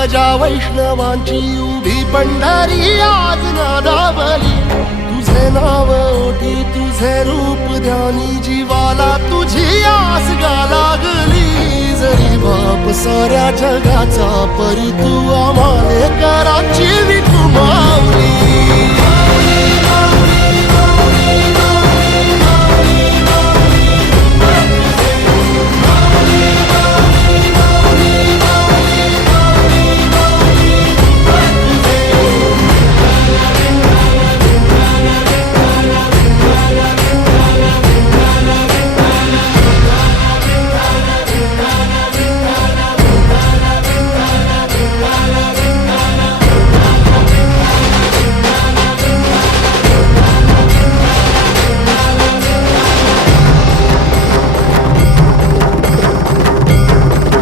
ध्वजा वैष्णवांची उभी पंढरी आज नादावली, तुझे नाव ओठी तुझे रूप ध्यानी, जीवाला तुझी आस गा लागली। जरी बाप साऱ्या जगाचा परी तू आम्हाले कराची विठू माऊली।